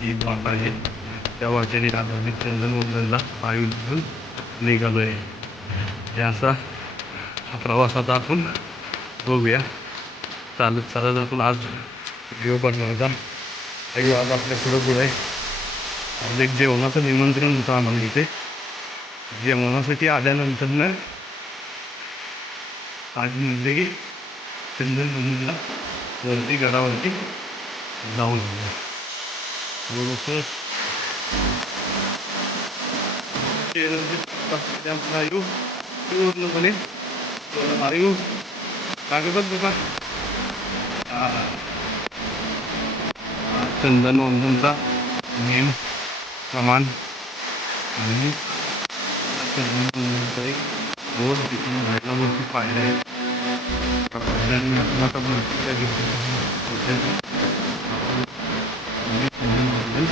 ही वाट आहे. त्या वाटेने आता मी चंदनवंदनला पायी घेऊन निघालो आहे. हे असा हा प्रवास आता आपण बघूया. चालत चालत आपण आज व्हिडिओ बनवायचा. काही आज आपल्या पुढं आहे. आज एक जेवणाचं निमंत्रण होतं आम्हाला इथे. जेवणासाठी आल्यानंतर ना आज म्हणजे की चंदनवंदनला वरती गडावरती जाऊन येऊया. थोडंसं आयु पूर्णपणे आयु कागदात बघा. चंदनवंदनचा मेन सामान आणि चंदनवंदनचा एक रोज तिथून जायला मोठी पायऱ्या आहे. त्या पायऱ्यांनी आपण आता वरतीच्या घेतल्या चंदनवंदन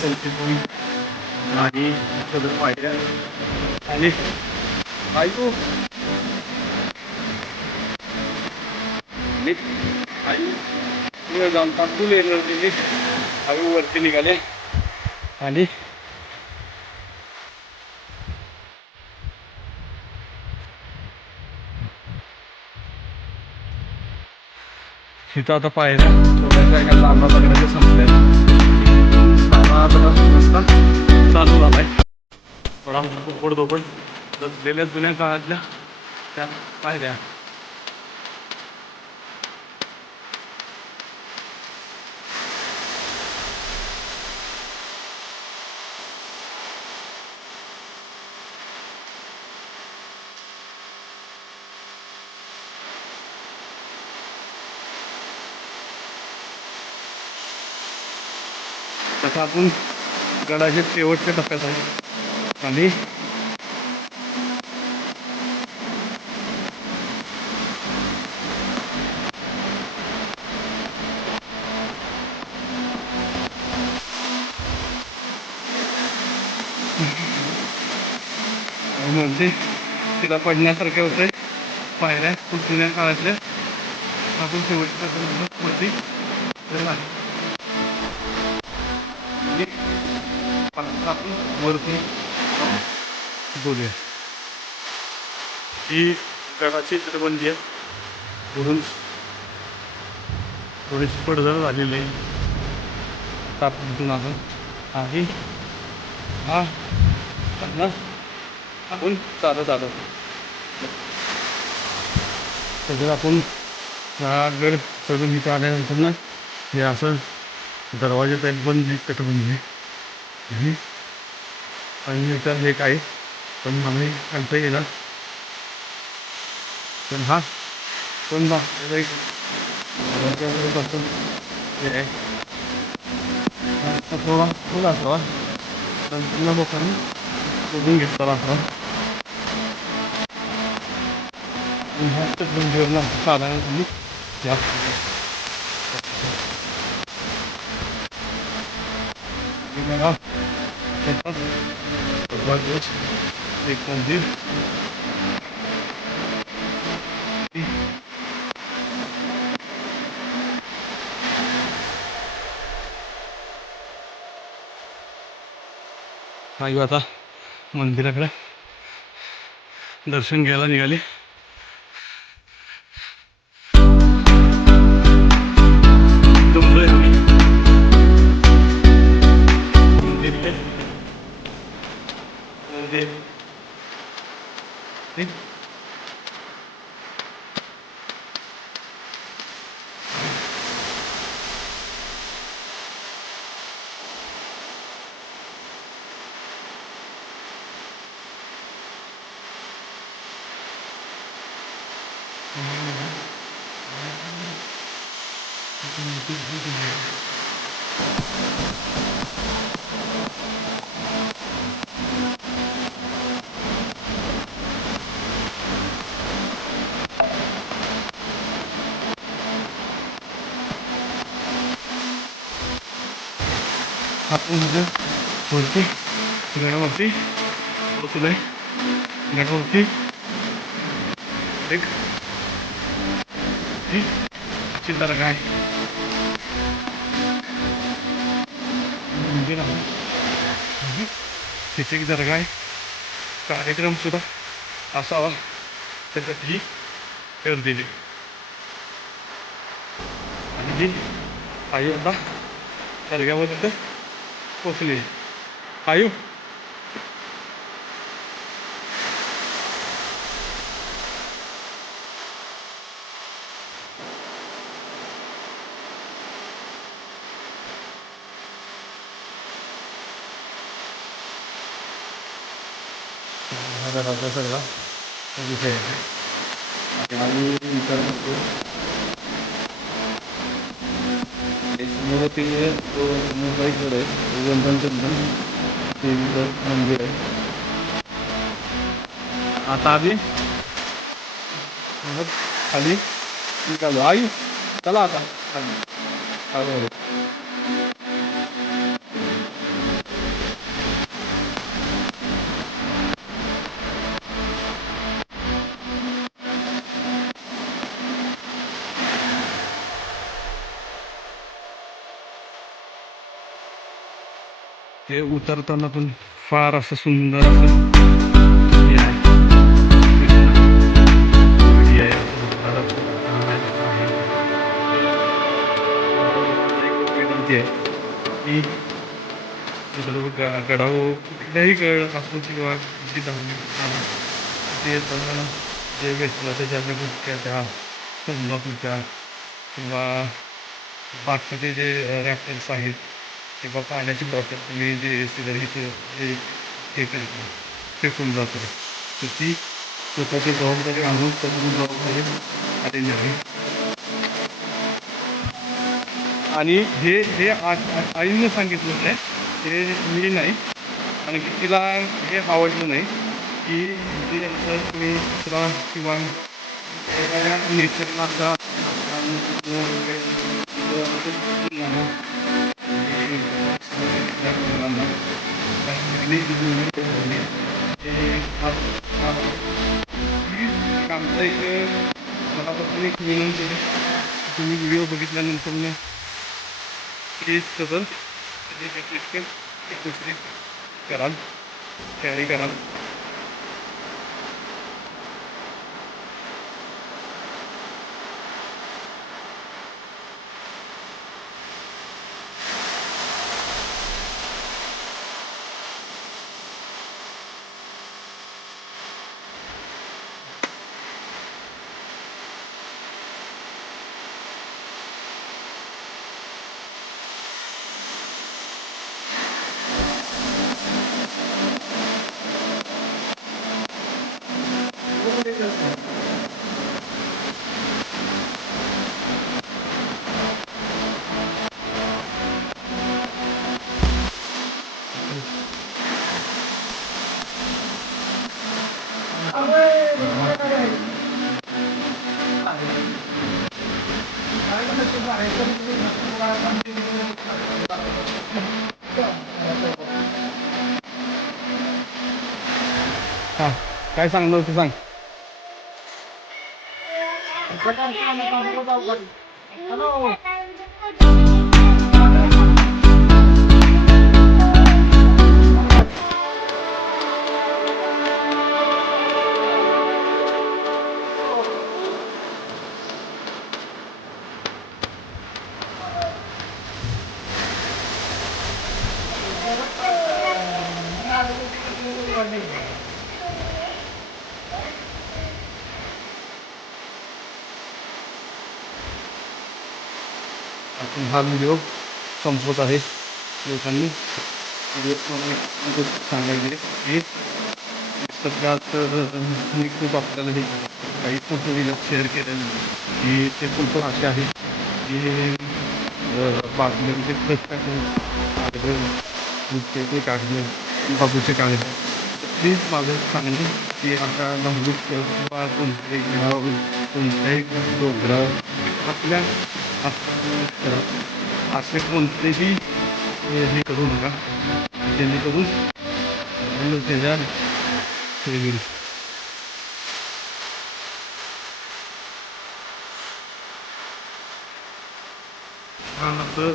सेल्फी पॉईंट आणि सगळं पायऱ्या आणि आयु आयु जाऊन टाकून एनर्जी आयु वरती निघाले आणि तिथं आता पायऱ्या थोड्याशा एका लांबा पकडायच्या संपल्या. रस्ता चालू झालाय. थोडा धोपड रचलेल्या जुन्या काळातल्या त्या पायऱ्या. तसं आपण गडाच्या शेवटच्या टप्प्यात आहे आणि म्हणजे तिला पडण्यासारखे होते पायऱ्या जुन्या काळातल्या. आपण शेवटच्या वरती आपण वरती बोलूया. ही गडाची चित्रबंदी आहे. पुढून थोडीशी पडझड झालेली आहे तापीतून आपण आणि हा ना आपण चालत आलो. सगळं आपण गड चढून इथं आल्यानंतर ना हे असं दरवाजे टाईप बंद तटबंदी आहे आणि इतर हे काय पण आम्ही खालता गेला पण हा पण पासून हे आहे फुल असावा नंतर लोकांनी शोधून घेतला असावा. ह्या तटबंदीवरनं साधारण तुम्ही या एक मंदिर आई आता मंदिराकडे दर्शन घ्यायला निघाले. आपण माझ्या वरती गडावरती पोचलोय. गडावरती एक चिंता काय म्हणजे ना तिथे एक दर्गा आहे. कार्यक्रम सुद्धा असावा त्यासाठी गर्दीची आणि जी आई आता दर्ग्यावर पोचली. आयु सगळा विषय आणि विचार करतो समोर ते मुंबईकडे वंदन चंदन देवीचं मंदिर आहे. आता आधी मग खाली निघालो. आई चला आता खाली हळूहळू. ते उतरताना पण फार असं सुंदर असं हे आहे. हे आहे असं भारत आहे. विनंती आहे की गडावर कुठल्याही गड असो किंवा जी धार्मिक स्थान ते येताना जे घेतलं त्याच्यामध्ये गुटख्याच्या तंबाखूच्या किंवा बाकीचे जे रॅपर्स आहेत किंवा पाण्याची बॉटल तुम्ही जे सिगारेटचे जे हे करतो फेकून जातो तर ती स्वतःची जबाबदारी आणून त्यातून जबाबदारी आलेली आहे. आणि हे हे आईने सांगितलं आहे हे मी नाही आणि तिला हे आवडलं नाही की जे तुम्ही दुसरा किंवा नेचरला असा आमचं एक मनापासून एक विनंती आहे. तुम्ही व्हिडिओ बघितल्यानंतर मी प्लीज सगळं दुसरी कराल तयारी कराल. हां काय सांगणार होतं सांग. आपण हा व्हिडिओ संपवत आहे. लोकांनी सांगायचे की सगळ्यात मी खूप आपल्याला हे काही फोटो शेअर केलेलं की ते फोटो असे आहेत की बातम्यांचे कागद कागद बाजूचे कागद. प्लीज माझं सांगणे की आता नमूद किंवा कोणत्याही डोंगरावर आपल्या असे कोणतेही हे करू नका, जेणेकरून त्याच्या हे होईल. असं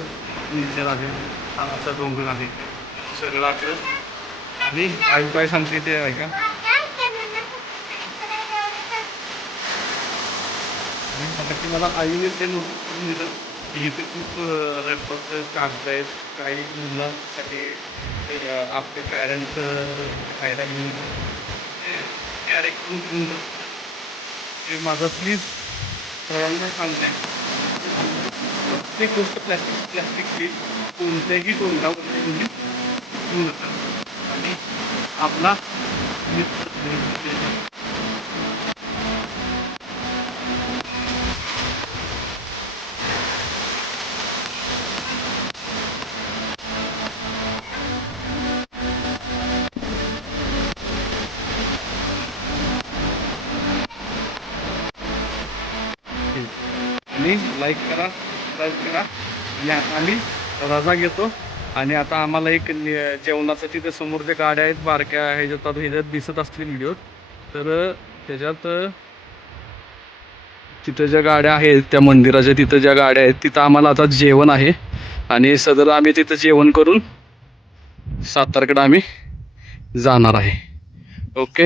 नेचर आहे, असा डोंगर आहे सगळं आपलं. आणि आई काय सांगते ते आहे का, आता की मला आईने ते इथे खूप रेफरन्स कागद आहेत काही मुलांसाठी, आपले पॅरेंट्स खायला घेऊन कॅरेक्ट करून घेऊन ते माझं प्लीज सर्वांना सांगते, प्रत्येक गोष्ट प्लॅस्टिकची कोणत्याही तोंडावर तुम्ही घेऊ नका. आणि आपला आणि लाईक करा, सबस्क्राईब करा. आणि आता आम्ही रजा घेतो. आणि आता आम्हाला एक जेवणाचं तिथे समोर जे गाड्या आहेत बारक्या ह्याच्यात दिसत असतील व्हिडिओ, तर त्याच्यात तिथं ज्या गाड्या आहेत त्या मंदिराच्या तिथं ज्या गाड्या आहेत तिथं आम्हाला आता जेवण आहे. आणि सदर आम्ही तिथं जेवण करून सातारकडे आम्ही जाणार आहे. ओके.